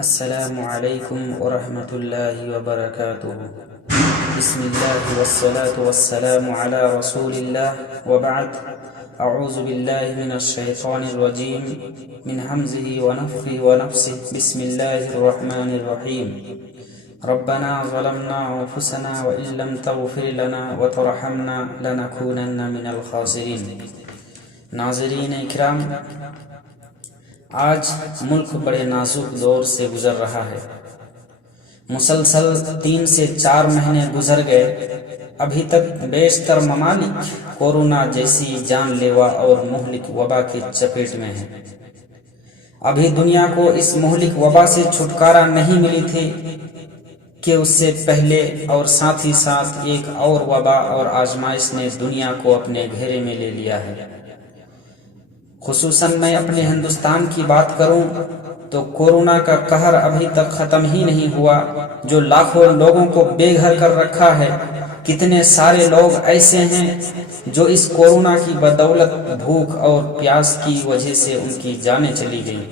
السلام علیکم ورحمۃ اللہ وبرکاتہ۔ بسم اللہ والصلاة والسلام علی رسول اللہ وبعد۔ اعوذ باللہ من الشیطان الرجیم من حمزہ ونفخہ ونفثہ۔ بسم اللہ الرحمن الرحیم۔ ربنا ظلمنا انفسنا وان لم تغفر لنا وترحمنا لنکونن من الخاسرین۔ ناظرین اکرام، آج ملک بڑے نازک دور سے گزر رہا ہے۔ مسلسل 3 سے 4 مہینے گزر گئے، ابھی تک بیشتر ممالک کورونا جیسی جان لیوا اور مہلک وبا کی چپیٹ میں ہیں۔ ابھی دنیا کو اس مہلک وبا سے چھٹکارا نہیں ملی تھی کہ اس سے پہلے اور ساتھ ہی ساتھ ایک اور وبا اور آزمائش نے دنیا کو اپنے گھیرے میں لے لیا ہے۔ خصوصاً میں اپنے ہندوستان کی بات کروں تو کورونا کا قہر ابھی تک ختم ہی نہیں ہوا، جو لاکھوں لوگوں کو بے گھر کر رکھا ہے۔ کتنے سارے لوگ ایسے ہیں جو اس کورونا کی بدولت بھوک اور پیاس کی وجہ سے ان کی جانیں چلی گئیں۔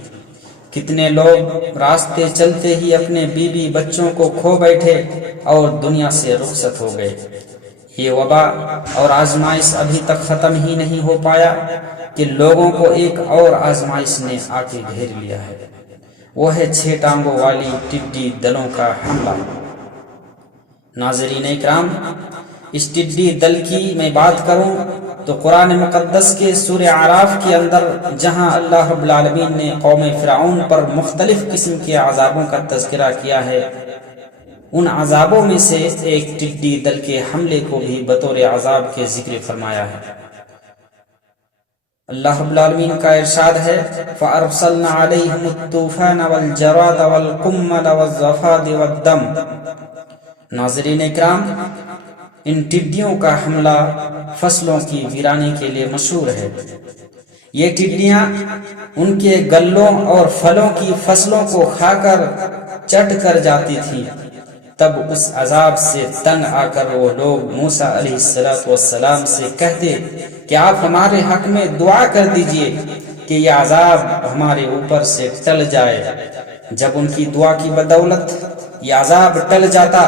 کتنے لوگ راستے چلتے ہی اپنے بیوی بچوں کو کھو بیٹھے اور دنیا سے رخصت ہو گئے۔ یہ وبا اور آزمائش ابھی تک ختم ہی نہیں ہو پایا کہ لوگوں کو ایک اور آزمائش نے آ کے گھیر لیا ہے، وہ ہے 6 ٹانگوں والی ٹڈی دلوں کا حملہ۔ ناظرین اکرام، اس ٹڈی دل کی میں بات کروں تو قرآن مقدس کے سورہ اعراف کے اندر جہاں اللہ رب العالمین نے قوم فرعون پر مختلف قسم کے عذابوں کا تذکرہ کیا ہے، ان عذابوں میں سے ایک ٹڈی دل کے حملے کو بھی بطور عذاب کے ذکر فرمایا ہے۔ اللہ رب العالمین کا ارشاد ہے فَأَرْسَلْنَا عَلَيْهِمُ الطُّوفَانَ وَالْجَرَادَ وَالْقُمَّلَ وَالضَّفَادِ وَالدَّمَ۔ ناظرین اکرام، ان ٹڈیوں کا حملہ فصلوں کی ویرانی کے لیے مشہور ہے۔ یہ ٹڈیاں ان کے گلوں اور پھلوں کی فصلوں کو کھا کر چٹ کر جاتی تھیں۔ تب اس عذاب سے تنگ آ کر وہ لوگ موسیٰ علیہ السلام سے کہتے کہ آپ ہمارے حق میں دعا کر دیجئے کہ یہ عذاب ہمارے اوپر سے ٹل جائے۔ جب ان کی دعا کی بدولت یہ عذاب ٹل جاتا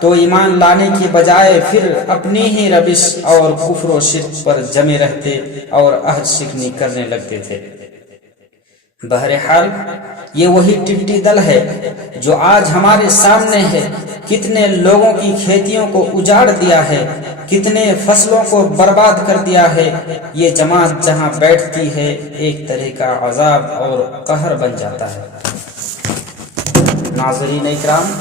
تو ایمان لانے کے بجائے پھر اپنی ہی روش اور کفر و شرک پر جمے رہتے اور عہد شکنی کرنے لگتے تھے۔ بہرحال یہ وہی ٹڈی دل ہے جو آج ہمارے سامنے ہے۔ کتنے لوگوں کی کھیتیوں کو اجاڑ دیا ہے، کتنے فصلوں کو برباد کر دیا ہے۔ یہ جماعت جہاں بیٹھتی ہے ایک طرح کا عذاب اور قہر بن جاتا ہے۔ ناظرین اکرام،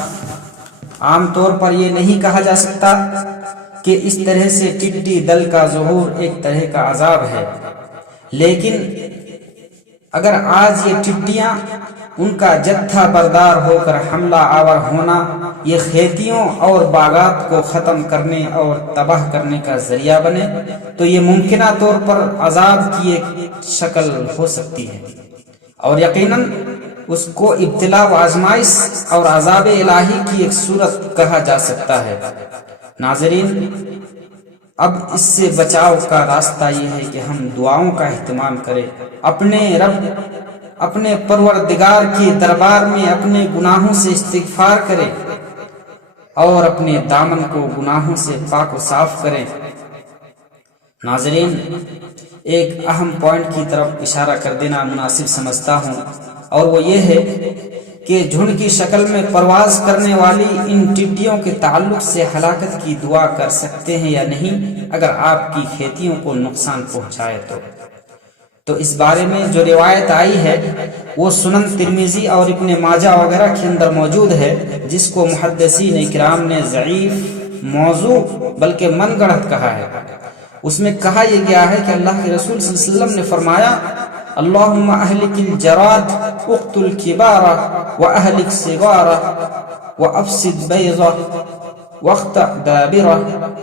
عام طور پر یہ نہیں کہا جا سکتا کہ اس طرح سے ٹڈی دل کا ظہور ایک طرح کا عذاب ہے، لیکن اگر آج یہ ٹڈیاں ان کا جتھا بردار ہو کر حملہ آور ہونا یہ کھیتیوں اور باغات کو ختم کرنے اور تباہ کرنے کا ذریعہ بنے تو یہ ممکنہ طور پر عذاب کی ایک شکل ہو سکتی ہے، اور یقیناً اس کو ابتلا و آزمائش اور عذاب الہی کی ایک صورت کہا جا سکتا ہے۔ ناظرین، اب اس سے بچاؤ کا راستہ یہ ہے کہ ہم دعاؤں کا اہتمام کریں، اپنے رب اپنے پروردگار کے دربار میں اپنے گناہوں سے استغفار کریں اور اپنے دامن کو گناہوں سے پاک و صاف کریں۔ ناظرین، ایک اہم پوائنٹ کی طرف اشارہ کر دینا مناسب سمجھتا ہوں، اور وہ یہ ہے کہ جھنڈ کی شکل میں پرواز کرنے والی ان ٹڈیوں کے تعلق سے ہلاکت کی دعا کر سکتے ہیں یا نہیں اگر آپ کی کھیتیوں کو نقصان پہنچائے تو اس بارے میں جو روایت آئی ہے وہ سنن ترمذی اور ابن ماجہ وغیرہ کے اندر موجود ہے، جس کو محدثین کرام نے ضعیف، موضوع بلکہ من گڑھت کہا ہے۔ اس میں کہا یہ گیا ہے کہ اللہ کے رسول صلی اللہ علیہ وسلم نے فرمایا اللہم اہلک الجراد اقتل الکبار واہلک صغار وافسد بیضا واقطع دابرا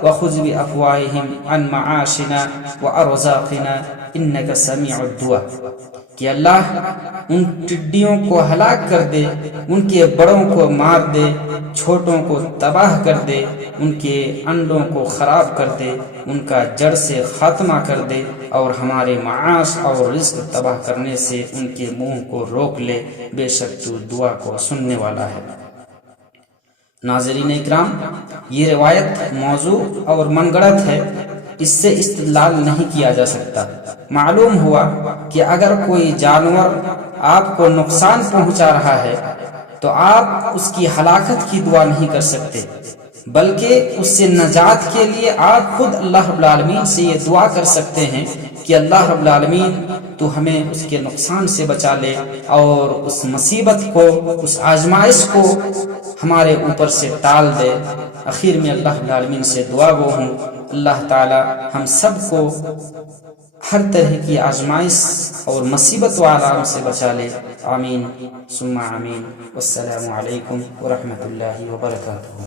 وخذ بافواہہم عن معاشنا وارزاقنا انک سمیع الدعاء۔ کہ اللہ ان ٹڈیوں کو ہلاک کر دے، ان کے بڑوں کو مار دے، چھوٹوں کو تباہ کر دے، ان کے انڈوں کو خراب کر دے، ان کا جڑ سے خاتمہ کر دے، اور ہمارے معاش اور رزق تباہ کرنے سے ان کے منہ کو روک لے، بے شک تو دعا کو سننے والا ہے۔ ناظرین اکرام، یہ روایت موضوع اور من گڑت ہے، اس سے استدلال نہیں کیا جا سکتا۔ معلوم ہوا کہ اگر کوئی جانور آپ کو نقصان پہنچا رہا ہے تو آپ اس کی ہلاکت کی دعا نہیں کر سکتے، بلکہ اس سے نجات کے لیے آپ خود اللہ رب العالمین سے یہ دعا کر سکتے ہیں کہ اللہ رب العالمین تو ہمیں اس کے نقصان سے بچا لے، اور اس مصیبت کو، اس آزمائش کو ہمارے اوپر سے ٹال دے۔ اخیر میں اللہ رب العالمین سے دعا گو ہوں، اللہ تعالی ہم سب کو ہر طرح کی آزمائش اور مصیبت و آلام سے بچا لے، آمین ثم آمین۔ والسلام علیکم ورحمۃ اللہ وبرکاتہ۔